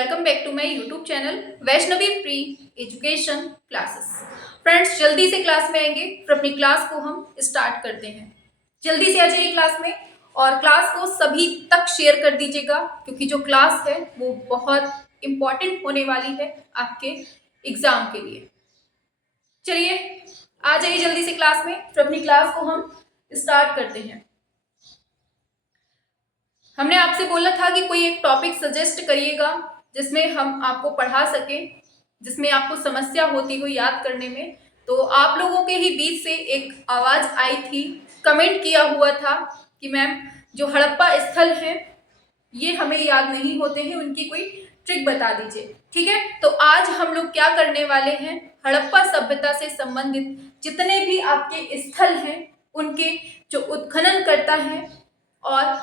Welcome back to my YouTube channel Vaishnavi pre education classes. Friends, जल्दी से class में आएंगे फिर अपनी क्लास को हम स्टार्ट करते हैं। जल्दी से आ जाइए क्लास में और क्लास को सभी तक शेयर कर दीजिएगा, क्योंकि जो क्लास है वो बहुत इम्पॉर्टेंट होने वाली है आपके एग्जाम के लिए। चलिए आ जाइए जल्दी से क्लास में, फिर अपनी क्लास को हम स्टार्ट करते हैं। हमने आपसे बोला था कि कोई एक टॉपिक सजेस्ट करिएगा जिसमें हम आपको पढ़ा सकें, जिसमें आपको समस्या होती हो याद करने में। तो आप लोगों के ही बीच से एक आवाज़ आई थी, कमेंट किया हुआ था कि मैम जो हड़प्पा स्थल हैं ये हमें याद नहीं होते हैं, उनकी कोई ट्रिक बता दीजिए। ठीक है, तो आज हम लोग क्या करने वाले हैं, हड़प्पा सभ्यता से संबंधित जितने भी आपके स्थल हैं उनके जो उत्खनन करता है और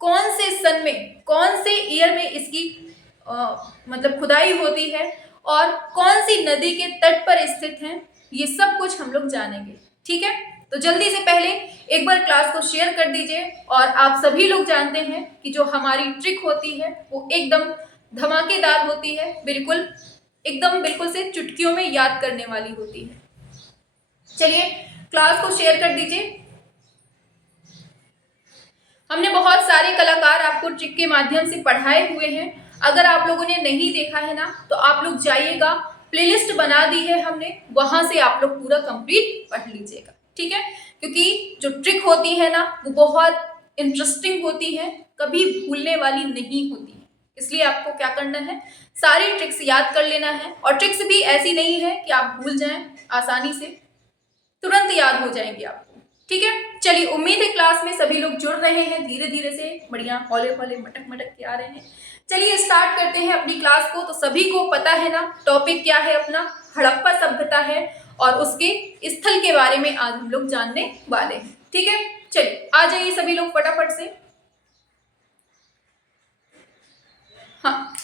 कौन से सन में, कौन से ईयर में इसकी मतलब खुदाई होती है और कौन सी नदी के तट पर स्थित हैं, ये सब कुछ हम लोग जानेंगे। ठीक है, तो जल्दी से पहले एक बार क्लास को शेयर कर दीजिए। और आप सभी लोग जानते हैं कि जो हमारी ट्रिक होती है वो एकदम धमाकेदार होती है, बिल्कुल से चुटकियों में याद करने वाली होती है। चलिए क्लास को शेयर कर दीजिए। हमने बहुत सारे कलाकार आपको ट्रिक के माध्यम से पढ़ाए हुए हैं। अगर आप लोगों ने नहीं देखा है ना, तो आप लोग जाइएगा, प्लेलिस्ट बना दी है हमने, वहां से आप लोग पूरा कंप्लीट पढ़ लीजिएगा। ठीक है, क्योंकि जो ट्रिक होती है ना वो बहुत इंटरेस्टिंग होती है, कभी भूलने वाली नहीं होती है। इसलिए आपको क्या करना है, सारी ट्रिक्स याद कर लेना है। और ट्रिक्स भी ऐसी नहीं है कि आप भूल जाएं, आसानी से तुरंत याद हो जाएंगे आपको। ठीक है, चलिए उम्मीद है क्लास में सभी लोग जुड़ रहे हैं, धीरे धीरे से बढ़िया हौले हौले मटक मटक के आ रहे हैं। चलिए स्टार्ट करते हैं अपनी क्लास को। तो सभी को पता है ना टॉपिक क्या है अपना, हड़प्पा सभ्यता है और उसके स्थल के बारे में आज हम लोग जानने वाले हैं। ठीक है, चलिए आ जाइए सभी लोग फटाफट से। हाँ,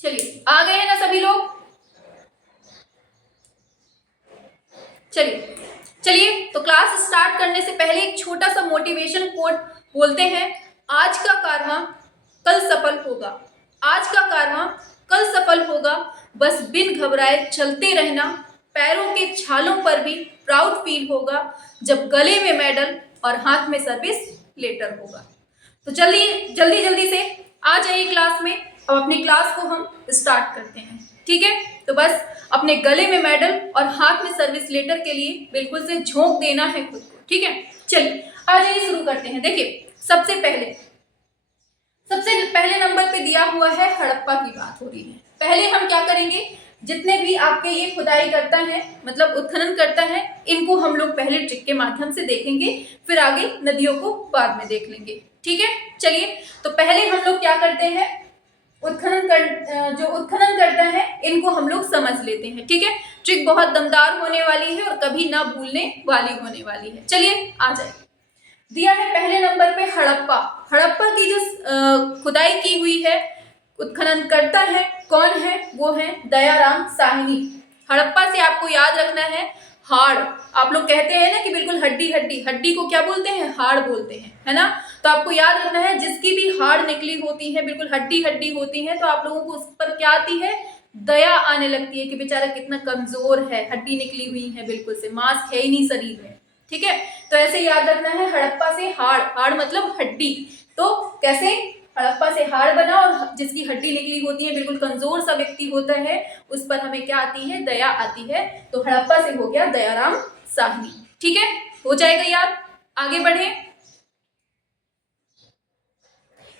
चलिए आ गए हैं ना सभी लोग। चलिए तो क्लास स्टार्ट करने से पहले एक छोटा सा मोटिवेशन कोट बोलते हैं। आज का कारवां कल सफल होगा, आज का कारवां कल सफल होगा, बस बिन घबराए चलते रहना, पैरों के छालों पर भी प्राउड फील होगा, जब गले में मेडल और हाथ में सर्विस लेटर होगा। तो जल्दी जल्दी जल्दी से आ जाइए क्लास में। अब अपनी क्लास को हम स्टार्ट करते हैं। ठीक है, तो बस अपने गले में मेडल और हाथ में सर्विस लेटर के लिए बिल्कुल से झोंक देना है खुद को। ठीक है, चलिए आ जाइए शुरू करते हैं। देखिए सबसे पहले नंबर पे दिया हुआ है हड़प्पा की बात हो रही है। पहले हम क्या करेंगे, जितने भी आपके ये खुदाई करता है मतलब उत्खनन करता है, इनको हम लोग पहले ट्रिक के माध्यम से देखेंगे, फिर आगे नदियों को बाद में देख लेंगे। ठीक है, चलिए तो पहले हम लोग क्या करते हैं, जो उत्खनन करता है इनको हम लोग समझ लेते हैं। ठीक है, ट्रिक बहुत दमदार होने वाली है और कभी ना भूलने वाली होने वाली है। चलिए आ जाइए। दिया है पहले नंबर पे हड़प्पा। हड़प्पा की जो खुदाई की हुई है, उत्खनन करता है कौन है, वो है दयाराम साहनी। हड़प्पा से आपको याद रखना है हाड़। आप लोग कहते हैं ना कि बिल्कुल हड्डी हड्डी, हड्डी को क्या बोलते हैं, हाड़ बोलते हैं, है ना। तो आपको याद रखना है जिसकी भी हाड़ निकली होती है, बिल्कुल हड्डी हड्डी होती है, तो आप लोगों को उस पर क्या आती है, दया आने लगती है कि बेचारा कितना कमजोर है, हड्डी निकली हुई है, बिल्कुल से मांस है ही नहीं शरीर में। ठीक है, तो ऐसे याद रखना है हड़प्पा से हाड़, हाड़ मतलब हड्डी। तो कैसे हड़प्पा से हाड़ बना और जिसकी हड्डी निकली होती है, बिल्कुल कमजोर सा व्यक्ति होता है, उस पर हमें क्या आती है, दया आती है। तो हड़प्पा से हो गया दयाराम साहनी। ठीक है, हो जाएगा याद। आगे बढ़े,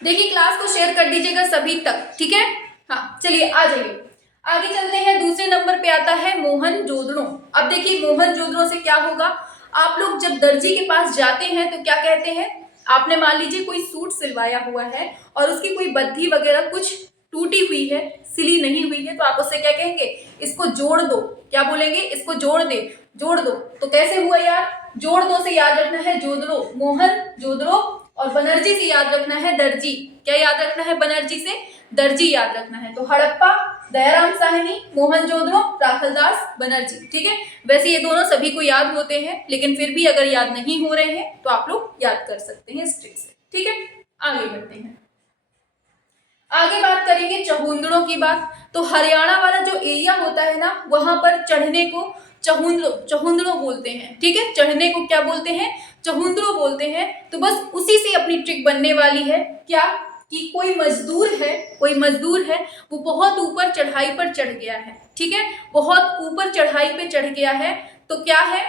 देखिए क्लास को शेयर कर दीजिएगा सभी तक। ठीक है, हाँ चलिए आ जाइए आगे चलते हैं। दूसरे नंबर पे आता है मोहनजोदड़ो। अब देखिए मोहनजोदड़ो से क्या होगा, आप लोग जब दर्जी के पास जाते हैं तो क्या कहते हैं, आपने मान लीजिए कोई सूट सिलवाया हुआ है और उसकी कोई बद्धी वगैरह कुछ टूटी हुई है, सिली नहीं हुई है, तो आप उससे क्या कहेंगे, इसको जोड़ दो। क्या बोलेंगे, इसको जोड़ दो। तो कैसे हुआ यार, जोड़ दो से याद रखना है जोदड़ो, मोहन जोदड़ो, और बनर्जी से याद रखना है दर्जी। क्या याद रखना है, बनर्जी से दर्जी याद रखना है। तो हड़प्पा दयाराम साहनी, मोहनजोदड़ो, राखलदास बनर्जी। ठीक है, वैसे ये दोनों सभी को याद होते हैं, लेकिन फिर भी अगर याद नहीं हो रहे हैं तो आप लोग याद कर सकते हैं इस ट्रिक से। ठीक है, आगे बढ़ते हैं। आगे बात करेंगे चहुंदड़ों की बात। तो हरियाणा वाला जो एरिया होता है ना, वहां पर चढ़ने को चहुंदड़ो बोलते हैं। ठीक है, चढ़ने को क्या बोलते हैं? चहुंदड़ो बोलते हैं। तो बस उसी से अपनी ट्रिक बनने वाली है। क्या कि कोई मजदूर है, वो बहुत ऊपर चढ़ाई पर चढ़ गया है। ठीक है, बहुत ऊपर चढ़ाई पे चढ़ गया है। तो क्या है?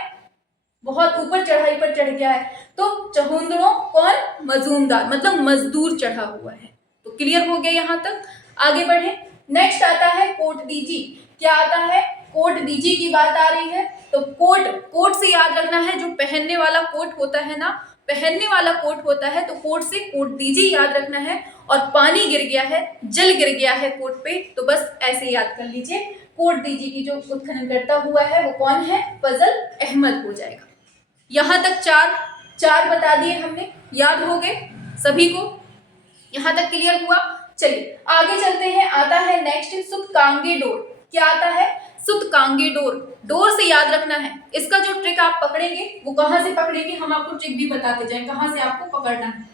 बहुत ऊपर चढ़ाई पर चढ़ गया है। तो चहुंदड़ो कौन? मजूमदार, मतलब मजदूर चढ़ा हुआ है। तो क्लियर हो गया यहाँ तक। आगे बढ़े। नेक्स्ट आता है कोट डीजी। क्या आता है? कोट डीजी की बात आ रही है। तो कोट से याद रखना है, जो पहनने वाला कोट होता है ना, पहनने वाला कोट होता है, तो कोट से कोट डीजी याद रखना है। और पानी गिर गया है, जल गिर गया है कोट पे, तो बस ऐसे याद कर लीजिए। कोट डीजी की जो उत्खनन करता हुआ है वो कौन है? फजल अहमद हो जाएगा। यहां तक चार बता दिए हमने, याद हो गए सभी को? यहां तक क्लियर हुआ? चलिए आगे चलते हैं। आता है नेक्स्ट सुतकांगे डोर। क्या आता है? सुतकांगे डोर। डोर से याद रखना है। इसका जो ट्रिक आप पकड़ेंगे वो कहां से पकड़ेंगे, हम आपको ट्रिक भी बताते जाएं कहां से आपको पकड़ना है।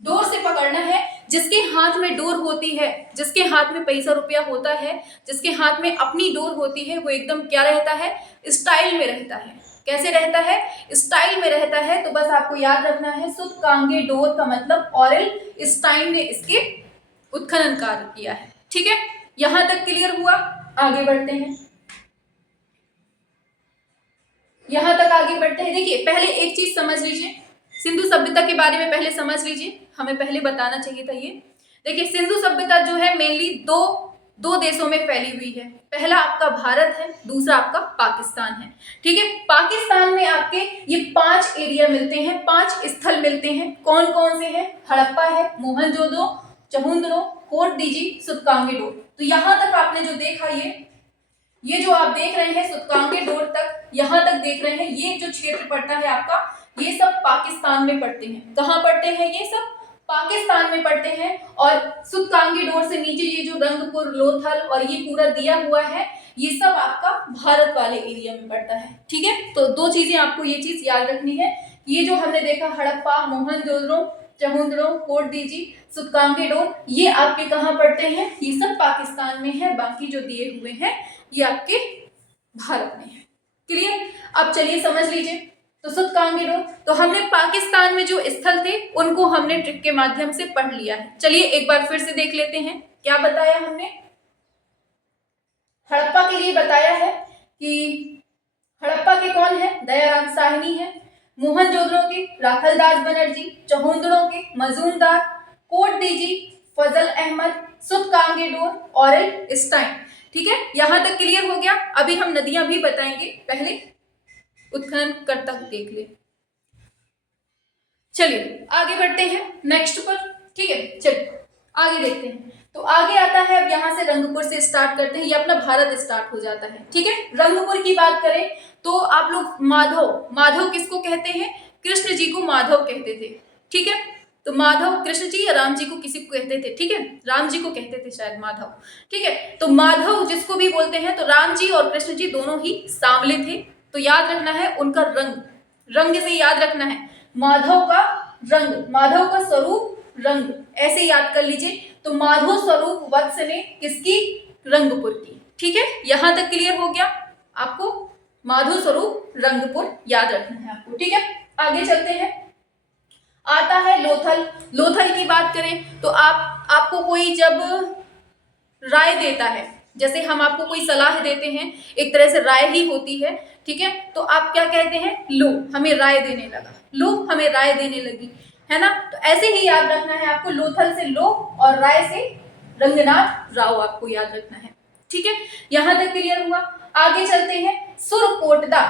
डोर से पकड़ना है। जिसके हाथ में डोर होती है, जिसके हाथ में पैसा रुपया होता है, जिसके हाथ में अपनी डोर होती है, वो एकदम क्या रहता है? स्टाइल में रहता है। कैसे रहता है? स्टाइल में रहता है। तो बस आपको याद रखना है, सुतकांगे डोर का मतलब ऑरेल स्टाइन ने इसके उत्खनन कार्य किया है। ठीक है, यहां तक क्लियर हुआ? आगे बढ़ते हैं। यहां तक आगे बढ़ते हैं। देखिए पहले एक चीज समझ लीजिए, सिंधु सभ्यता के बारे में पहले समझ लीजिए, हमें पहले बताना चाहिए था ये। देखिए सिंधु सभ्यता जो है मेनली दो देशों में फैली हुई है। पहला आपका भारत है, दूसरा आपका पाकिस्तान है। ठीक है, पाकिस्तान में आपके ये 5 एरिया मिलते हैं, 5 स्थल मिलते हैं। कौन कौन से हैं? हड़प्पा है, मोहनजोदड़ो, चहुंदड़ो, कोट डीजी, सुतकांगे डोर। तो यहां तक आपने जो देखा, ये जो आप देख रहे हैं सुतकांगे डोर तक, यहां तक देख रहे हैं, ये जो क्षेत्र पड़ता है आपका, ये सब पाकिस्तान में पड़ते हैं। कहाँ पड़ते हैं? ये सब पाकिस्तान में पड़ते हैं। और सुतकांगे डोर से नीचे ये जो रंगपुर, लोथल और ये पूरा दिया हुआ है, ये सब आपका भारत वाले एरिया में पड़ता है। ठीक है, तो 2 चीजें आपको ये चीज याद रखनी है। ये जो हमने देखा हड़प्पा, मोहनजोदड़ो, चहुंदड़ो, कोट डीजी, सुतकांगे डोर, ये आपके कहाँ पड़ते हैं? ये सब पाकिस्तान में है। बाकी जो दिए हुए हैं ये आपके भारत में है। क्लियर? अब चलिए समझ लीजिए। तो सुतकांगे डोर, तो हमने पाकिस्तान में जो स्थल थे उनको हमने ट्रिक के माध्यम से पढ़ लिया है। चलिए एक बार फिर से देख लेते हैं। क्या बताया हमने? हड़प्पा के लिए बताया है कि हड़प्पा के कौन है? दयाराम साहनी है। मोहनजोदड़ो के राखलदास बनर्जी, चहुंदड़ो के मजूमदार, कोट डीजी फजल अहमद, सुतकांगे डोर ऑरेल स्टाइन। ठीक है, यहां तक क्लियर हो गया? अभी हम नदियां भी बताएंगे, पहले उत्खनन करता देख ले। चलिए आगे बढ़ते हैं नेक्स्ट पर। ठीक है, चलिए आगे देखते हैं। तो आगे आता है, अब यहाँ से रंगपुर से स्टार्ट करते हैं, ये अपना भारत स्टार्ट हो जाता है। ठीक है, रंगपुर की बात करें तो आप लोग माधव किसको कहते हैं? कृष्ण जी को माधव कहते थे। ठीक है, तो माधव कृष्ण जी या राम जी को किसी को कहते थे। ठीक है, राम जी को कहते थे शायद माधव। ठीक है, तो माधव जिसको भी बोलते हैं, तो राम जी और कृष्ण जी दोनों ही सांवले थे। तो याद रखना है उनका रंग से याद रखना है। माधव का रंग, माधव का स्वरूप, रंग, ऐसे याद कर लीजिए। तो माधव स्वरूप वत्स ने किसकी? रंगपुर की। ठीक है, यहां तक क्लियर हो गया आपको? माधव स्वरूप रंगपुर याद रखना है आपको। ठीक है, आगे चलते हैं। आता है लोथल की बात करें तो आपको कोई जब राय देता है, जैसे हम आपको कोई सलाह देते हैं, एक तरह से राय ही होती है। ठीक है, तो आप क्या कहते हैं? लो हमें राय देने लगा, लो हमें राय देने लगी, है ना? तो ऐसे ही याद रखना है आपको, लोथल से लो और राय से रंगनाथ राव आपको याद रखना है। ठीक है, यहां तक क्लियर हुआ? आगे चलते हैं। सुरकोटदा।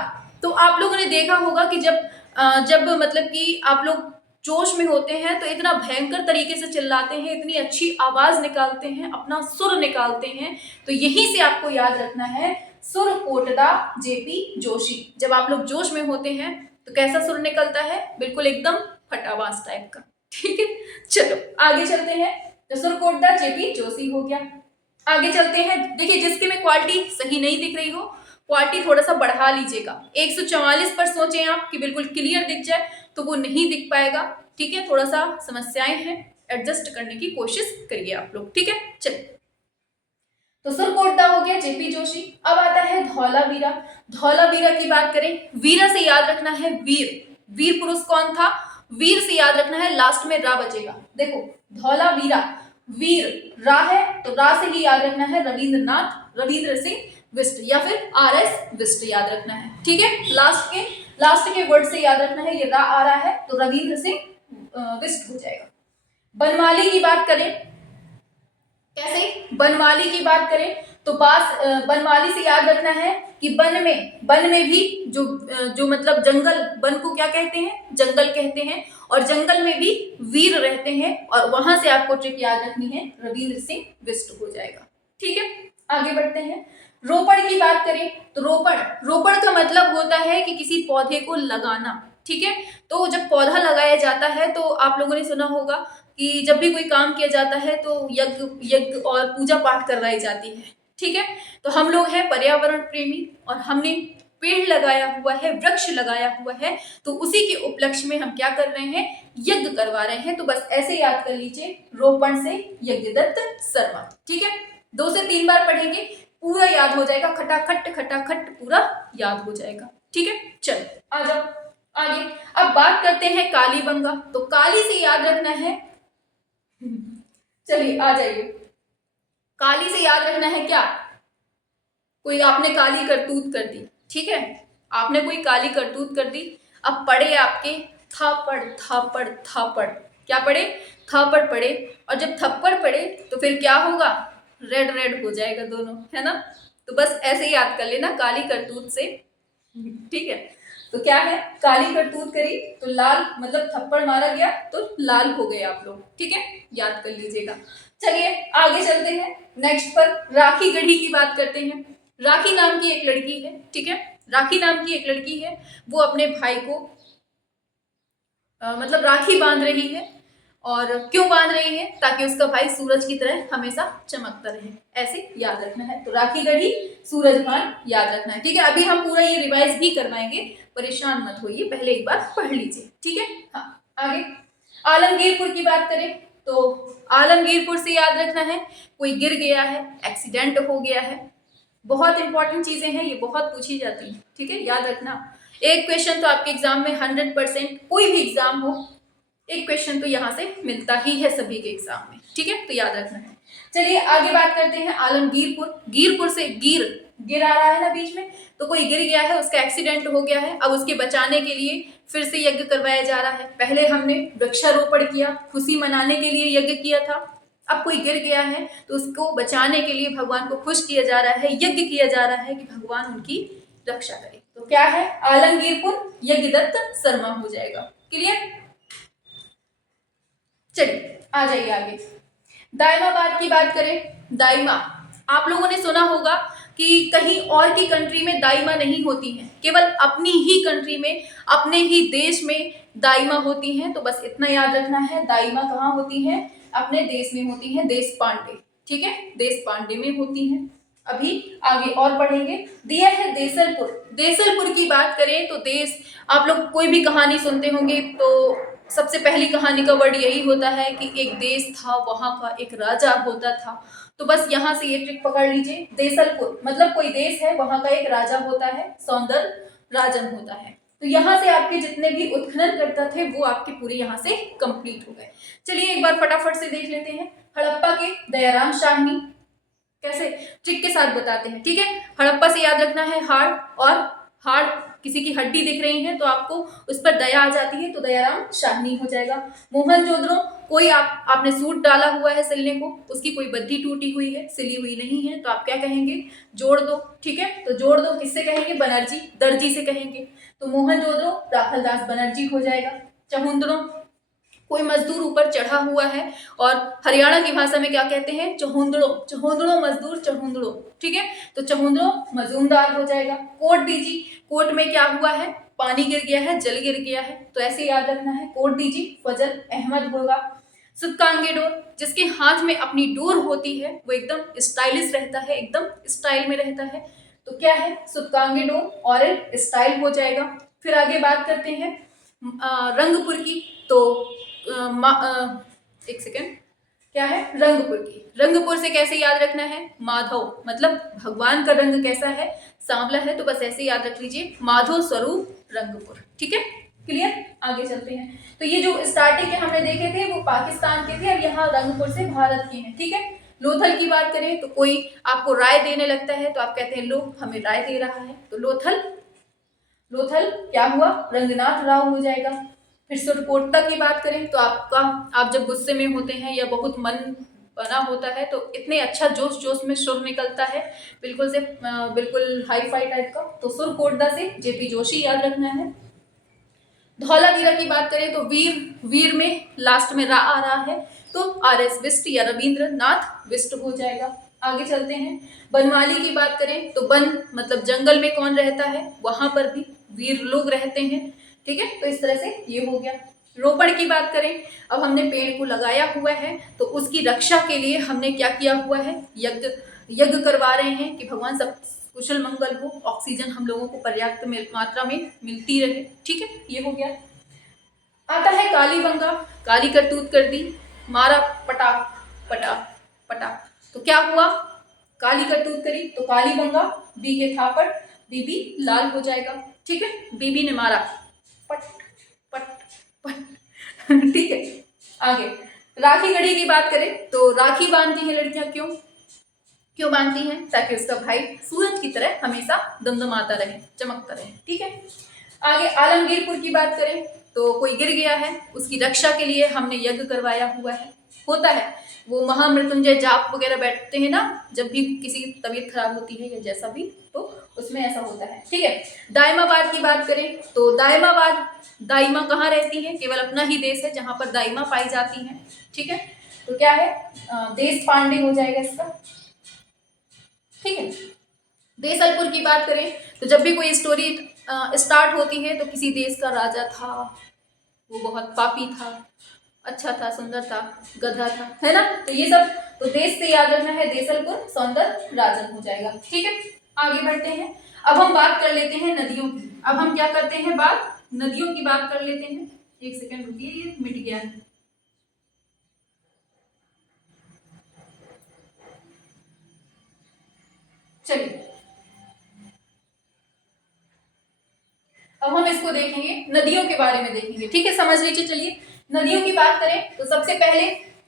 तो आप लोगों ने देखा होगा कि जब मतलब कि आप लोग जोश में होते हैं तो इतना भयंकर तरीके से चिल्लाते हैं, इतनी अच्छी आवाज निकालते हैं, अपना सुर निकालते हैं। तो यहीं से आपको याद रखना है, सुरकोटदा जेपी जोशी। जब आप लोग जोश में होते हैं तो कैसा सुर निकलता है? बिल्कुल एकदम फटावास टाइप का। ठीक है, चलो आगे चलते हैं। तो सुरकोटदा जेपी जोशी हो गया। आगे चलते हैं। देखिए जिसके में क्वालिटी सही नहीं दिख रही हो, क्वालिटी थोड़ा सा बढ़ा लीजिएगा। 144 पर सोचें आप कि बिल्कुल क्लियर दिख जाए, तो वो नहीं दिख पाएगा। ठीक है, थोड़ा सा समस्याएं हैं, एडजस्ट करने की कोशिश करिए आप लोग। ठीक है, चलिए। तो सुरकोटदा हो गया जेपी जोशी। अब आता है धौलावीरा। धौलावीरा की बात करें, वीरा से याद रखना है वीर। वीर पुरुष कौन था? वीर से याद रखना है, लास्ट में रा बचेगा। देखो धौलावीरा, वीर रा है तो रा से ही याद रखना है रविंद्रनाथ, रविंद्र सिंह बिष्ट या फिर RS बिष्ट याद रखना है। ठीक है, लास्ट के वर्ड से याद रखना है। ये रा आ रहा है तो रविंद्र सिंह बिष्ट हो जाएगा। बनमाली की बात करें, कैसे? बनमाली की बात करें तो बनमाली से याद रखना है कि वन में भी जो मतलब जंगल, वन को क्या कहते हैं? जंगल कहते हैं। और जंगल में भी वीर रहते हैं, और वहां से आपको ट्रिक याद रखनी है, रविंद्र सिंह बिष्ट हो जाएगा। ठीक है, आगे बढ़ते हैं। रोपड़ की बात करें तो रोपड़ का मतलब होता है कि किसी पौधे को लगाना। ठीक है, तो जब पौधा लगाया जाता है तो आप लोगों ने सुना होगा कि जब भी कोई काम किया जाता है तो यज्ञ और पूजा पाठ करवाई जाती है। ठीक है, तो हम लोग हैं पर्यावरण प्रेमी और हमने पेड़ लगाया हुआ है, वृक्ष लगाया हुआ है, तो उसी के उपलक्ष्य में हम क्या कर रहे हैं? यज्ञ करवा रहे हैं। तो बस ऐसे याद कर लीजिए, रोपण से यज्ञदत्त शर्मा। ठीक है, 2 से 3 बार पढ़ेंगे, पूरा याद हो जाएगा, खटाखट पूरा याद हो जाएगा। ठीक है, चलो आ जाओ आगे। अब बात करते हैं कालीबंगा। तो काली से याद रखना है, चलिए आ जाइए। काली से याद रखना है क्या? कोई आपने काली करतूत कर दी। ठीक है, आपने कोई काली करतूत कर दी, अब पड़े आपके थापड़ थापड़ थापड़। क्या पड़े? थापड़ पड़े। और जब थप्पड़ पड़े तो फिर क्या होगा? रेड रेड हो जाएगा दोनों, है ना? तो बस ऐसे ही याद कर लेना काली करतूत से। ठीक है, तो क्या है? काली करतूत करी तो लाल, मतलब थप्पड़ मारा गया तो लाल हो गए आप लोग। ठीक है, याद कर लीजिएगा। चलिए आगे चलते हैं। नेक्स्ट पर राखी गढ़ी की बात करते हैं। राखी नाम की एक लड़की है। ठीक है, राखी नाम की एक लड़की है, वो अपने भाई को मतलब राखी बांध रही है। और क्यों बांध रही है? ताकि उसका भाई सूरज की तरह हमेशा चमकता रहे, ऐसे याद रखना है। तो राखी गढ़ी, सूरजभान याद रखना है। ठीक है, अभी हम पूरा ये रिवाइज भी करवाएंगे, परेशान मत होइए, पहले एक बार पढ़ लीजिए। ठीक है, हाँ आगे। आलमगीरपुर की बात करें तो आलमगीरपुर से याद रखना है, कोई गिर गया है, एक्सीडेंट हो गया है। बहुत इंपॉर्टेंट चीजें हैं, ये बहुत पूछी जाती हैं। ठीक है, याद रखना। एक क्वेश्चन तो आपके एग्जाम में 100%, कोई भी एग्जाम हो, एक क्वेश्चन तो यहाँ से मिलता ही है सभी के एग्जाम में। ठीक है, तो याद रखना है। चलिए आगे बात करते हैं आलमगीरपुर। गिरपुर से गिर आ रहा है ना बीच में, तो कोई गिर गया है, उसका एक्सीडेंट हो गया है। अब उसके बचाने के लिए फिर से यज्ञ करवाया जा रहा है। पहले हमने वृक्षारोपण किया, खुशी मनाने के लिए यज्ञ किया था। अब कोई गिर गया है तो उसको बचाने के लिए भगवान को खुश किया जा रहा है, यज्ञ किया जा रहा है कि भगवान उनकी रक्षा करे। तो क्या है? आलमगीरपुर यज्ञदत्त शर्मा हो जाएगा। क्लियर? चलिए आ जाइए आगे। दाइमाबाद की बात करें, दाइमा आप लोगों ने सुना होगा कि कहीं और की कंट्री में दाइमा नहीं होती हैं, केवल अपनी ही कंट्री में, अपने ही देश में दाइमा होती हैं। तो बस इतना याद रखना है, दाइमा कहाँ होती है? अपने देश में होती है, देश पांडे। ठीक है, देश पांडे में होती हैं। अभी आगे और पढ़ेंगे। दिया है देसलपुर। देसलपुर की बात करें तो देश, आप लोग कोई भी कहानी सुनते होंगे तो सबसे पहली कहानी का वर्ड यही होता है कि एक देश था, वहां का एक राजा होता था। तो बस यहाँ से ये ट्रिक पकड़ लीजिए, देसलपुर मतलब कोई देश है, वहां का एक राजा होता है, सौंदर्य राजन होता है। तो यहाँ से आपके जितने भी उत्खनन करता थे वो आपके पूरे यहाँ से कंप्लीट हो गए। चलिए एक बार फटाफट से देख लेते हैं। हड़प्पा के दयाराम शाहनी, कैसे ट्रिक के साथ बताते हैं। ठीक है, हड़प्पा से याद रखना है हाड़, और हाड़ किसी की हड्डी दिख रही है तो आपको उस पर दया आ जाती है, तो दयाराम शाहनी हो जाएगा। मोहनजोदड़ो, कोई आपने सूट डाला हुआ है सिलने को, उसकी कोई बद्धी टूटी हुई है, सिली हुई नहीं है, तो आप क्या कहेंगे? जोड़ दो। ठीक है, तो जोड़ दो किससे कहेंगे? बनर्जी, दर्जी से कहेंगे। तो मोहनजोदड़ो राखलदास बनर्जी हो जाएगा। चहुंदड़ो, कोई मजदूर ऊपर चढ़ा हुआ है, और हरियाणा की भाषा में क्या कहते हैं? चहुंदड़ो, चहुंदड़ो मजदूर, चहुंदड़ो। ठीक है, तो चहुंदड़ो मजूमदार हो जाएगा। कोट दीजी, कोट में क्या हुआ है? पानी गिर गया है, जल गिर गया है, तो ऐसे याद रखना है। कोट दीजी फजल अहमद होगा। सूत्रकांगे डोर, जिसके हाथ में अपनी डोर होती है, वो एकदम स्टाइलिश रहता है, एकदम स्टाइल में रहता है। तो क्या है? सूत्रकांगे डोर ऑरल स्टाइल हो जाएगा। फिर आगे बात करते हैं रंगपुर की। तो एक सेकेंड, क्या है? रंगपुर की। रंगपुर से कैसे याद रखना है? माधव, मतलब भगवान का रंग कैसा है? सांवला है, तो बस ऐसे याद रख लीजिए, माधव स्वरूप रंगपुर। ठीक है, क्लियर? आगे चलते हैं। तो ये जो स्टार्टिंग के हमने देखे थे वो पाकिस्तान के थे, और यहाँ रंगपुर से भारत के हैं। ठीक है, लोथल की बात करें तो कोई आपको राय देने लगता है तो आप कहते हैं लो हमें राय दे रहा है, तो लोथल। लोथल क्या हुआ? रंगनाथ राव हो जाएगा। फिर सुरकोटता की बात करें तो आप जब गुस्से में होते हैं या बहुत मन बना होता है तो इतने अच्छा जोश जोश में सुर निकलता है, बिल्कुल हाई फाई टाइप का। तो सुरकोटदा से जेपी जोशी याद रखना है। धौलावीरा की बात करें तो वीर में लास्ट में रा आ रहा है, तो RS बिष्ट या रविंद्रनाथ बिष्ट हो जाएगा। आगे चलते हैं। बनमाली की बात करें तो वन मतलब जंगल में कौन रहता है? वहां पर भी वीर लोग रहते हैं। ठीक है, तो इस तरह से ये हो गया। रोपण की बात करें, अब हमने पेड़ को लगाया हुआ है तो उसकी रक्षा के लिए हमने क्या किया हुआ है? यज्ञ करवा रहे हैं कि भगवान सब कुशल मंगल हो, ऑक्सीजन हम लोगों को पर्याप्त मात्रा में मिलती रहे। ठीक है, ये हो गया। आता है कालीबंगा। काली करतूत कर दी, मारा पटा पटा पटा, तो क्या हुआ? काली करतूत करी तो कालीबंगा, बी के थापड़, बीबी लाल हो जाएगा। ठीक है, बीबी ने मारा पट पट पट। ठीक है, आगे राखी गढ़ी की बात करें तो राखी बांधती हैं लड़कियां, क्यों बांधती हैं? ताकि उसका भाई सूरज की तरह हमेशा दमदमाता रहे, चमकता रहे। ठीक है, आगे आलमगीरपुर की बात करें तो कोई गिर गया है, उसकी रक्षा के लिए हमने यज्ञ करवाया हुआ है। होता है वो महामृत्युंजय जाप वगैरह बैठते हैं ना, जब भी किसी की तबीयत खराब होती है या जैसा भी, तो उसमें ऐसा होता है। ठीक है, दाइमाबाद की बात करें तो दाइमा कहाँ रहती है? केवल अपना ही देश है जहां पर दाइमा पाई जाती है। ठीक है, तो क्या है? देश पांडे हो जाएगा इसका। ठीक है, देसलपुर की बात करें तो जब भी कोई स्टोरी स्टार्ट होती है तो किसी देश का राजा था, वो बहुत पापी था, अच्छा था, सुंदर था, गधा था, है ना? तो ये सब तो देश से याद रखना है, देसलपुर सौंदर्य राजन हो जाएगा। ठीक है, आगे बढ़ते हैं। अब हम बात कर लेते हैं नदियों की। अब हम क्या करते हैं? नदियों की बात कर लेते हैं। एक सेकेंड रुकिए, ये मिट गया है। चलिए, अब हम इसको देखेंगे, नदियों के बारे में देखेंगे। ठीक है, समझ लीजिए। चलिए, नदियों की बात करें तो सबसे पहले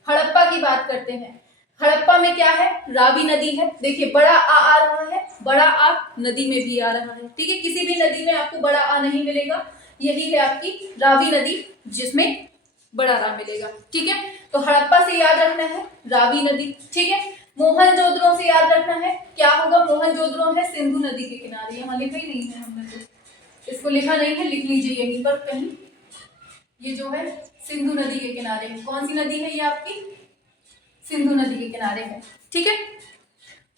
हड़प्पा की बात करते हैं। हड़प्पा में क्या है? रावी नदी है। देखिए बड़ा आ रहा है, बड़ा आ नदी में भी आ रहा है। ठीक है, किसी भी नदी में आपको बड़ा आ नहीं मिलेगा, यही है आपकी रावी नदी जिसमें बड़ा रा मिलेगा। ठीक है, तो हड़प्पा से याद रखना है रावी नदी। ठीक है, मोहनजोदड़ो से याद रखना है, क्या होगा? मोहनजोदड़ो है सिंधु नदी के किनारे। यहाँ लिखा ही नहीं है हमने, तो इसको लिखा नहीं है, लिख लीजिए यहीं पर कहीं। ये जो है सिंधु नदी के किनारे है। कौन सी नदी है ये? आपकी सिंधु नदी के किनारे है। ठीक है,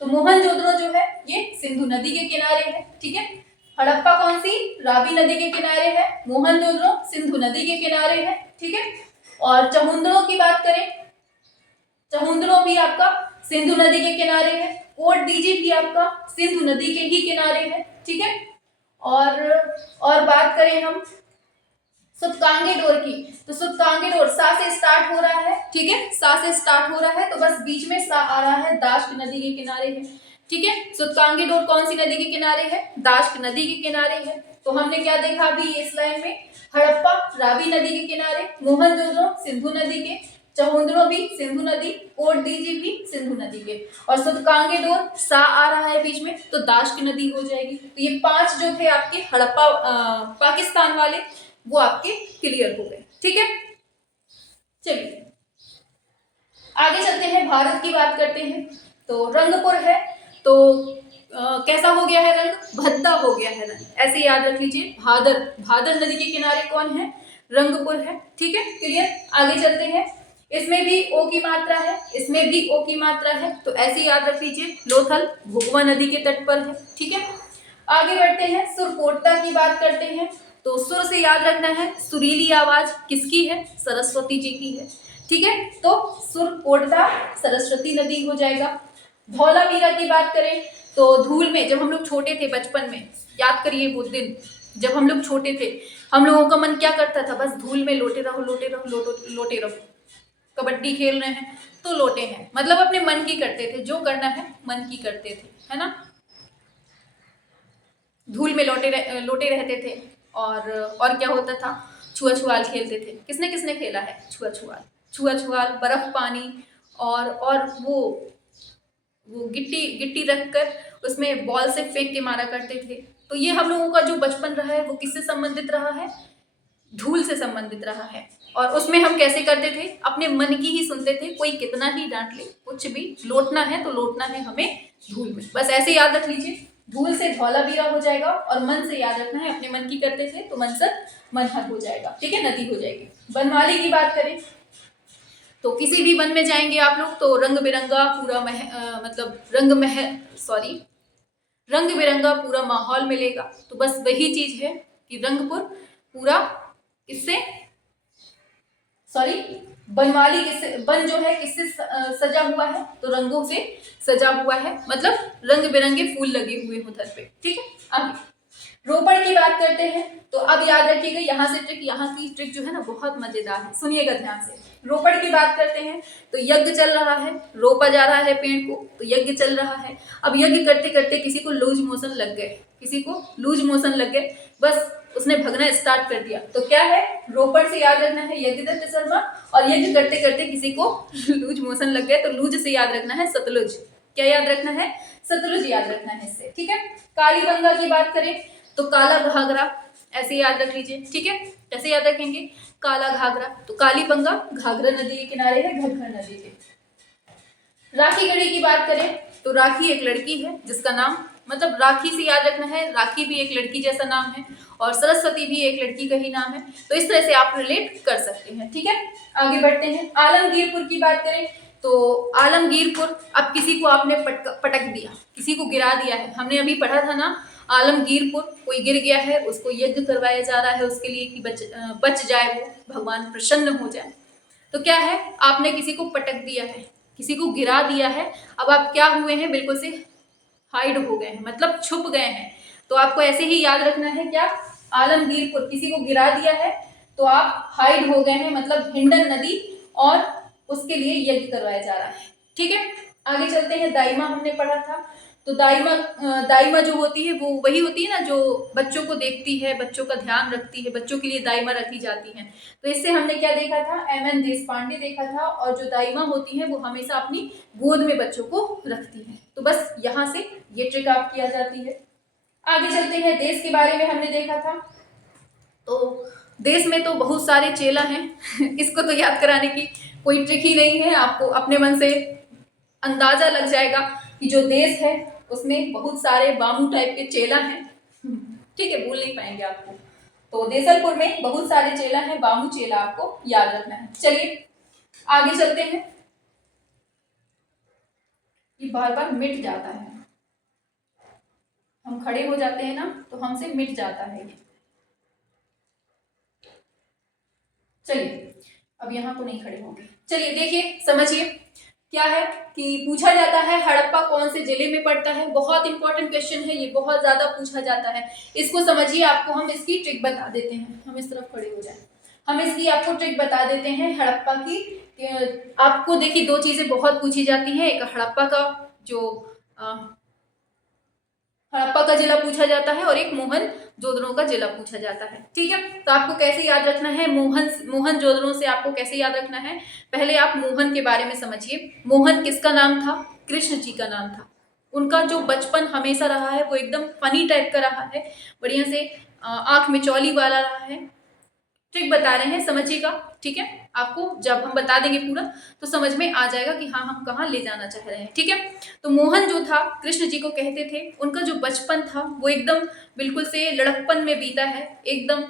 तो मोहनजोदड़ो जो है ये सिंधु नदी के किनारे है। ठीक है, हड़प्पा कौन सी? रावी नदी के किनारे है। मोहनजोदड़ो सिंधु नदी के किनारे है। ठीक है, और चमुंदड़ो की बात करें, चमुंदड़ो भी आपका सिंधु नदी के किनारे है। कोट डीजी भी आपका सिंधु नदी के ही किनारे है। ठीक है, और बात करें हम सूत्रकांगे डोर की, तो सूत्रकांगे डोर सा से स्टार्ट हो रहा है। ठीक है, सा से स्टार्ट हो रहा है, तो बस बीच में सा आ रहा है, दाश्क नदी के किनारे है। ठीक है, सूत्रकांगे डोर कौन सी नदी के किनारे है? दाश्क नदी के किनारे है। तो हमने क्या देखा अभी इस लाइन में? हड़प्पा रावी नदी के किनारे, मोहनजोदड़ो सिंधु नदी के, चमुंदड़ो भी सिंधु नदी, कोट डीजी भी सिंधु नदी के, और सूत्रकांगे डोर सा आ रहा है बीच में, तो दाश्क नदी हो जाएगी। तो ये 5 जो थे आपके हड़प्पा पाकिस्तान वाले, वो आपके क्लियर हो गए। ठीक है, चलिए आगे चलते हैं, भारत की बात करते हैं। तो रंगपुर है, तो कैसा हो गया है रंग? भद्दा हो गया है रंग, ऐसे याद रख लीजिए। भादर नदी के किनारे कौन है? रंगपुर है। ठीक है, क्लियर। आगे चलते हैं, इसमें भी ओ की मात्रा है, इसमें भी ओ की मात्रा है, तो ऐसे याद रख लीजिए। लोथल भोगवा नदी के तट पर है। ठीक है, आगे बढ़ते हैं, सुरकोटता की बात करते हैं। तो सुर से याद रखना है, सुरीली आवाज किसकी है? सरस्वती जी की है। ठीक है, तो सुरकोटदा सरस्वती नदी हो जाएगा। धौलावीरा की बात करें तो धूल में, जब हम लोग छोटे थे बचपन में, याद करिए वो दिन जब हम लोग छोटे थे, हम लोगों का मन क्या करता था, बस धूल में लोटे रहो लोटे रहो लोटे रहो। कबड्डी खेल रहे हैं तो लोटे हैं, मतलब अपने मन की करते थे, जो करना है मन की करते थे, है ना। धूल में लोटे रहते थे। और क्या होता था, छुआ छुआल खेलते थे। किसने किसने खेला है छुआ छुआल? छुआ छुआल, बर्फ पानी, और वो गिट्टी गिट्टी रखकर उसमें बॉल से फेंक के मारा करते थे। तो ये हम लोगों का जो बचपन रहा है वो किससे संबंधित रहा है? धूल से संबंधित रहा है। और उसमें हम कैसे करते थे, अपने मन की ही सुनते थे, कोई कितना ही डांट ले, कुछ भी लोटना है तो लोटना है हमें धूल में, बस ऐसे याद रख लीजिए। धूल से धौलावीरा हो जाएगा, और मन से याद रखना है, अपने मन की करते थे तो मनहर हो जाएगा, ठीक है, नदी हो जाएगी। बनमाली की बात करें तो किसी भी वन में जाएंगे आप लोग तो रंग बिरंगा पूरा रंग बिरंगा पूरा माहौल मिलेगा। तो बस वही चीज है कि रंगपुर पूरा किससे, बनमाली किससे, वन जो है किससे सजा हुआ है, तो रंगों से सजा हुआ है, मतलब रंग बिरंगे फूल लगे हुए उधर पे, ठीक है। आगे रोपड़ की बात करते हैं तो अब याद रखिएगा, यहाँ की ट्रिक जो है ना बहुत मजेदार है, सुनिएगा ध्यान से। रोपड़ की बात करते हैं तो यज्ञ चल रहा है, रोपा जा रहा है पेड़ को, तो यज्ञ चल रहा है। अब यज्ञ करते करते किसी को लूज मोशन लग गए, बस उसने भगना स्टार्ट कर दिया। तो क्या है, रोपड़ से याद रखना है यज्ञदत्त शर्मा, और यज्ञ करते करते किसी को लूज मोशन लग गए तो लूज से याद रखना है सतलुज। क्या याद रखना है? सतलुज याद रखना है इससे, ठीक है। कालीगंगा की बात करें तो काला घाघरा, ऐसे याद रख लीजिए, ठीक है। कैसे याद रखेंगे? काला घाघरा, तो कालीगंगा घाघरा नदी के किनारे है, घग्गर नदी के। राखी गढ़ी की बात करें तो राखी एक लड़की है जिसका नाम, मतलब राखी से याद रखना है, राखी भी एक लड़की जैसा नाम है, और सरस्वती भी एक लड़की का ही नाम है। तो इस तरह से आप रिलेट कर सकते हैं, ठीक है। आगे बढ़ते हैं। आलमगीरपुर की बात करें तो आलमगीरपुर, अब किसी को आपने पटक दिया, किसी को गिरा दिया है, हमने अभी पढ़ा था ना, आलमगीरपुर, कोई गिर गया है उसको यज्ञ करवाया जा रहा है उसके लिए कि बच जाए, वो भगवान प्रसन्न हो जाए। तो क्या है, आपने किसी को पटक दिया है, किसी को गिरा दिया है, अब आप क्या हुए हैं, बिल्कुल से हाइड हो गए हैं, मतलब छुप गए हैं। तो आपको ऐसे ही याद रखना है, क्या, आलमगीरपुर, किसी को गिरा दिया है तो आप हाइड हो गए हैं, मतलब हिंडन नदी, और उसके लिए यज्ञ करवाया जा रहा है, ठीक है। आगे चलते हैं। दाइमा हमने पढ़ा था, तो दाइमा जो होती है वो वही होती है ना जो बच्चों को देखती है, बच्चों का ध्यान रखती है, बच्चों के लिए दाइमा रखी जाती है। तो इससे हमने क्या देखा था, एमएन देशपांडे देखा था, और जो दाइमा होती है वो हमेशा अपनी गोद में बच्चों को रखती है। तो बस यहाँ से ये ट्रिक आप किया जाती है। आगे चलते हैं। देश के बारे में हमने देखा था, तो देश में तो बहुत सारे चेला हैं इसको तो याद कराने की कोई ट्रिक ही नहीं है, आपको अपने मन से अंदाजा लग जाएगा कि जो देश है उसमें बहुत सारे बामू टाइप के चेला हैं, ठीक है, भूल नहीं पाएंगे आपको। तो देसलपुर में बहुत सारे चेला हैं, बामू चेला आपको याद रखना है। चलिए आगे चलते हैं। ये बार बार मिट जाता है, हम खड़े हो जाते हैं ना तो हमसे मिट जाता है ये। चलिए अब यहाँ को नहीं खड़े होंगे। चलिए देखिए, समझिए क्या है कि पूछा जाता है हड़प्पा कौन से जिले में पड़ता है। बहुत इंपॉर्टेंट क्वेश्चन है ये, बहुत ज्यादा पूछा जाता है। इसको समझिए, आपको हम इसकी ट्रिक बता देते हैं। हम इस तरफ खड़े हो जाए, हम इसकी आपको ट्रिक बता देते हैं हड़प्पा की। आपको देखिए दो चीजें बहुत पूछी जाती हैं, एक हड़प्पा का जो हड़प्पा का जिला पूछा जाता है, और एक मोहनजोदड़ो का जिला पूछा जाता है, ठीक है। तो आपको कैसे याद रखना है, मोहनजोदड़ो से आपको कैसे याद रखना है, पहले आप मोहन के बारे में समझिए। मोहन किसका नाम था? कृष्ण जी का नाम था। उनका जो बचपन हमेशा रहा है वो एकदम फनी टाइप का रहा है, बढ़िया से आंख में चौली वाला रहा है। ट्रिक बता रहे हैं, समझिएगा, ठीक है। आपको जब हम बता देंगे पूरा तो समझ में आ जाएगा कि हाँ हम कहाँ ले जाना चाह रहे हैं, ठीक है। तो मोहन जो था कृष्ण जी को कहते थे, उनका जो बचपन था वो एकदम बिल्कुल से लड़कपन में बीता है, एकदम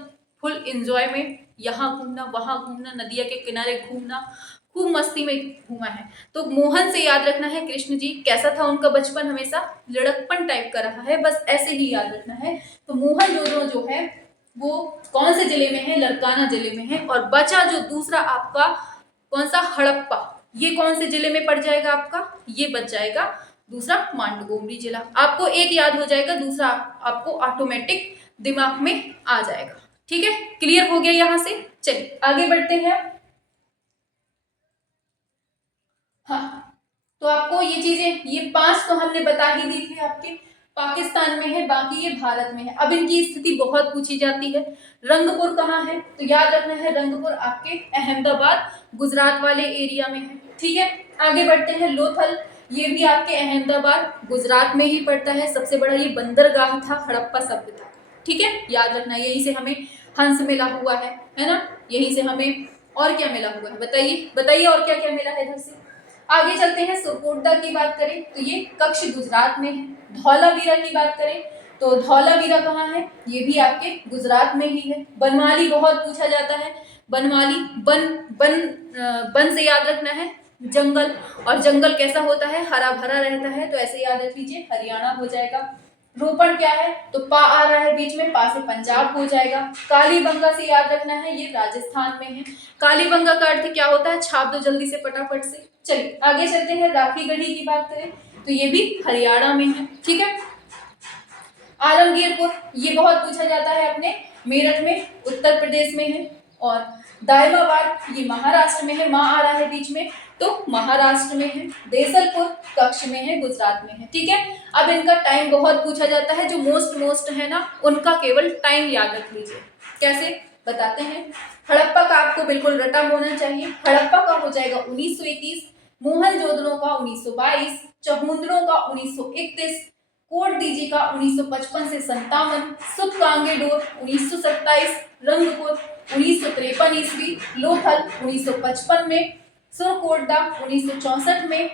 फुल एंजॉय में, यहाँ घूमना वहाँ घूमना, नदिया के किनारे घूमना, खूब मस्ती में घूमा है। तो मोहन से याद रखना है कृष्ण जी कैसा था, उनका बचपन हमेशा लड़कपन टाइप का रहा है, बस ऐसे ही याद रखना है। तो मोहनजोदड़ो जो है वो कौन से जिले में है? लड़काना जिले में है। और बचा जो दूसरा आपका कौन सा, हड़प्पा, ये कौन से जिले में पड़ जाएगा आपका, ये बच जाएगा दूसरा मांडगोमरी जिला। आपको एक याद हो जाएगा, दूसरा आपको ऑटोमेटिक दिमाग में आ जाएगा। ठीक है, क्लियर हो गया यहाँ से। चलिए आगे बढ़ते हैं। हाँ, तो आपको ये चीजें, ये 5 तो हमने बता ही दी थी, आपके पाकिस्तान में है, बाकी ये भारत में है। अब इनकी स्थिति बहुत पूछी जाती है। रंगपुर कहाँ है, तो याद रखना है रंगपुर आपके अहमदाबाद गुजरात वाले एरिया में है। ठीक है, आगे बढ़ते हैं। लोथल, ये भी आपके अहमदाबाद गुजरात में ही पड़ता है। सबसे बड़ा ये बंदरगाह था हड़प्पा सभ्यता। ठीक है, याद रखना, यहीं से हमें हंस मिला हुआ है ना, यहीं से हमें और क्या मिला हुआ है, बताइए बताइए और क्या क्या मिला है इधर से। आगे चलते हैं। सुरकोटदा की बात करें तो ये कच्छ गुजरात में है। धौलावीरा की बात करें तो धौलावीरा कहाँ है, ये भी आपके गुजरात में ही है। बनमाली बहुत पूछा जाता है। बनमाली, बन बन बन से याद रखना है जंगल, और जंगल कैसा होता है, हरा भरा रहता है, तो ऐसे याद रख लीजिए, हरियाणा हो जाएगा। रोपण क्या है, तो पा आ रहा है बीच में, पा से पंजाब हो जाएगा। कालीबंगा से याद रखना है, ये राजस्थान में है। कालीबंगा का अर्थ क्या होता है, छाप दो जल्दी से फटाफट से। चलिए आगे चलते हैं। राखीगढ़ी की बात करें तो ये भी हरियाणा में है। ठीक है, आलमगीरपुर, ये बहुत पूछा जाता है, अपने मेरठ में, उत्तर प्रदेश में है। और दायमाबाद, ये महाराष्ट्र में है, माँ आ रहा है बीच में, तो महाराष्ट्र में है। देसलपुर कच्छ में है, गुजरात में है। ठीक है, अब इनका टाइम बहुत पूछा जाता है, जो मोस्ट है ना, उनका केवल टाइम याद रख लीजिए। कैसे बताते हैं। हड़प्पा का आपको बिल्कुल रटा होना चाहिए। हड़प्पा का हो जाएगा 1921, मोहनजोदड़ो का 1922, चहुंदड़ो का 1931, कोट डीजी का 1955 से 57, सुतकांगेडोर 1927, रंगपुर 1953 ईस्वी, लोथल 1955 में, सुरकोटदा 1964 में,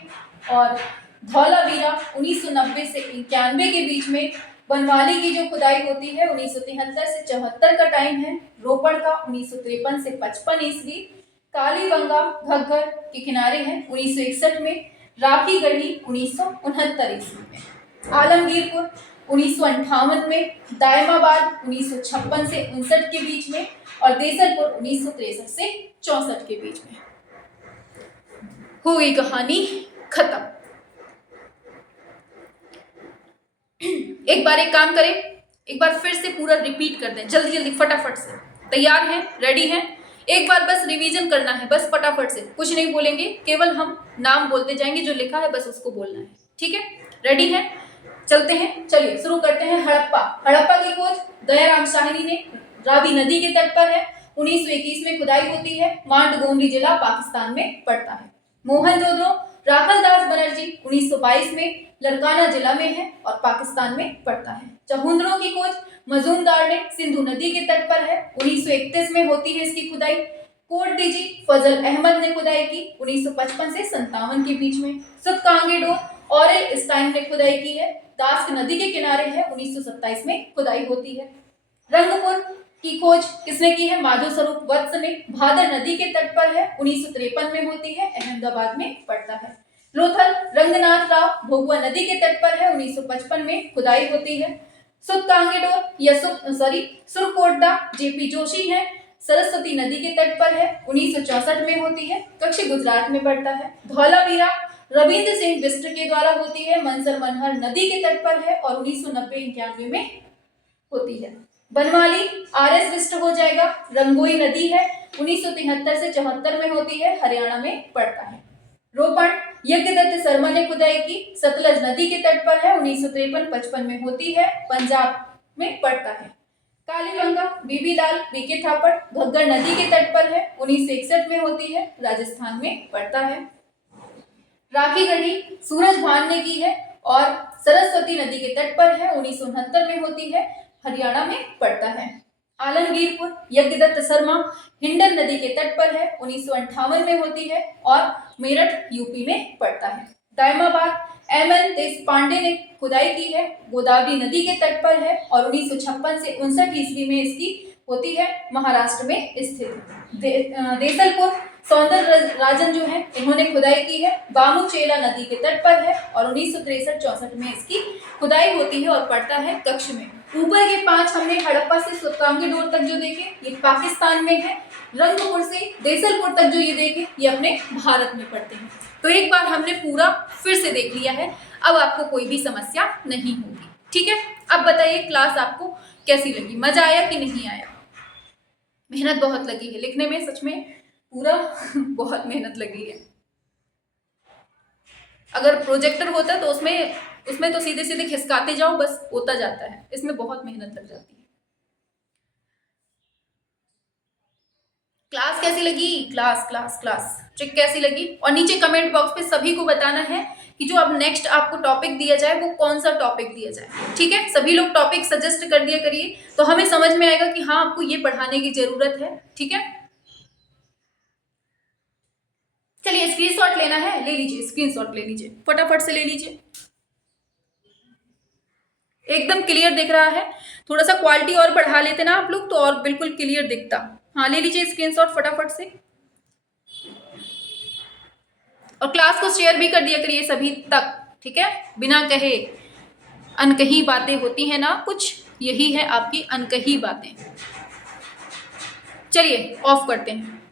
और धौलावीरा 1990 से 91 के बीच में। बनवाली की जो खुदाई होती है 1973 से 74 का टाइम है। रोपड़ का 1953 से 55 ईस्वी। कालीबंगा घग्गर के किनारे है 1961 में। राखीगढ़ी 1969 ईस्वी में। आलमगीरपुर 1958 में। दायमाबाद 1956 से 59 के बीच में, और देसलपुर 1963 से 64 के बीच में। हो गई कहानी खत्म। एक बार एक काम करें, एक बार फिर से पूरा रिपीट कर दें, जल्दी जल्दी फटाफट से। तैयार हैं, रेडी हैं? एक बार बस रिवीजन करना है, बस फटाफट से, कुछ नहीं बोलेंगे, केवल हम नाम बोलते जाएंगे, जो लिखा है बस उसको बोलना है। ठीक है, रेडी है? चलते हैं, चलिए शुरू करते हैं। हड़प्पा, हड़प्पा की खोज दयाराम शाहनी ने, रावी नदी के तट पर है, 1921 में खुदाई होती है, मांडगोमरी जिला पाकिस्तान में पड़ता है। मोहनजोदड़ो राखलदास बनर्जी 1922 में लड़काना जिला में है और पाकिस्तान में पड़ता है। चहुंदड़ो की खोज मजूमदार ने सिंधु नदी के तट पर है, 1931 में होती है इसकी खुदाई। कोट डीजी फजल अहमद ने खुदाई की 1955 से 57 के बीच में। सुतकांगेडोर ऑरेल स्टाइन ने खुदाई की है, दास्क नदी के किनारे है, 1927 में खुदाई होती है। रंगपुर की खोज किसने की है, माधो स्वरूप वत्स ने, भादर नदी के तट पर है, 1953 में होती है, अहमदाबाद में पड़ता है। लोथल रंगनाथ राव भोगुआ नदी के तट पर है, 1955 में खुदाई होती है। सुतकांगेडोर या सुरकोटदा जेपी जोशी है, सरस्वती नदी के तट पर है, 1964 में होती है, कच्छ गुजरात में पड़ता है। धौलावीरा रविंद्र सिंह बिष्ट के द्वारा होती है, मनसर मनहर नदी के तट पर है और 1990-91 में होती है। बनवाली आरएस बिष्ट हो जाएगा, रंगोई नदी है, 1973 से 74 में होती है, हरियाणा में पड़ता है। रोपण यज्ञदत्त शर्मा ने खुदाई की, सतलज नदी के तट पर है, 1953-55 में होती है, पंजाब में पड़ता है। कालीबंगा बीबी लाल बीके थापड़ घग्गर नदी के तट पर है, 1961 में होती है, राजस्थान में पड़ता है। राखीगढ़ी सूरज भान ने की है और सरस्वती नदी के तट पर है, 1969 में होती है, हरियाणा में पड़ता है। आलमगीरपुर यज्ञदत्त शर्मा हिंडन नदी के तट पर है, 1958 में होती है और मेरठ यूपी में पड़ता है। दायमाबाद एमएन देश पांडे ने खुदाई की है, गोदावरी नदी के तट पर है और 1956 से 59 ईस्वी में इसकी होती है, महाराष्ट्र में स्थित। देसलपुर सौंदर राजन जो है इन्होंने खुदाई की है, बामूचेला नदी के तट पर है और 1963-64 में इसकी खुदाई होती है और पड़ता है कच्छ में। ऊपर के 5 हमने हड़प्पा से सुल्तानगढ़ तक जो देखे ये पाकिस्तान में है, रंगपुर से देसलपुर तक जो ये देखे ये अपने भारत में पड़ते हैं। तो एक बार हमने पूरा फिर से देख लिया है, अब आपको कोई भी समस्या नहीं होगी। ठीक है, अब बताइए क्लास आपको कैसी लगी, मजा आया कि नहीं आया? मेहनत बहुत लगी है लिखने में, सच में पूरा बहुत मेहनत लगी है। अगर प्रोजेक्टर होता तो उसमें तो सीधे सीधे खिसकाते जाओ, बस होता जाता है, इसमें बहुत मेहनत लग जाती है। क्लास कैसी लगी? क्लास ट्रिक कैसी लगी? और नीचे कमेंट बॉक्स पे सभी को बताना है कि जो अब नेक्स्ट आपको टॉपिक दिया जाए वो कौन सा टॉपिक दिया जाए। ठीक है, सभी लोग टॉपिक सजेस्ट कर दिया करिए, तो हमें समझ में आएगा कि हाँ आपको ये पढ़ाने की जरूरत है। ठीक है, चलिए स्क्रीनशॉट लेना है, ले लीजिए, स्क्रीनशॉट ले लीजिए, फटाफट से ले लीजिए। एकदम क्लियर दिख रहा है, थोड़ा सा क्वालिटी और बढ़ा लेते ना आप लोग तो और बिल्कुल क्लियर दिखता। हाँ ले लीजिए स्क्रीनशॉट फटाफट से, और क्लास को शेयर भी कर दिया करिए सभी तक। ठीक है, बिना कहे अनकही बातें होती हैं ना कुछ, यही है आपकी अनकही बातें। चलिए ऑफ करते हैं।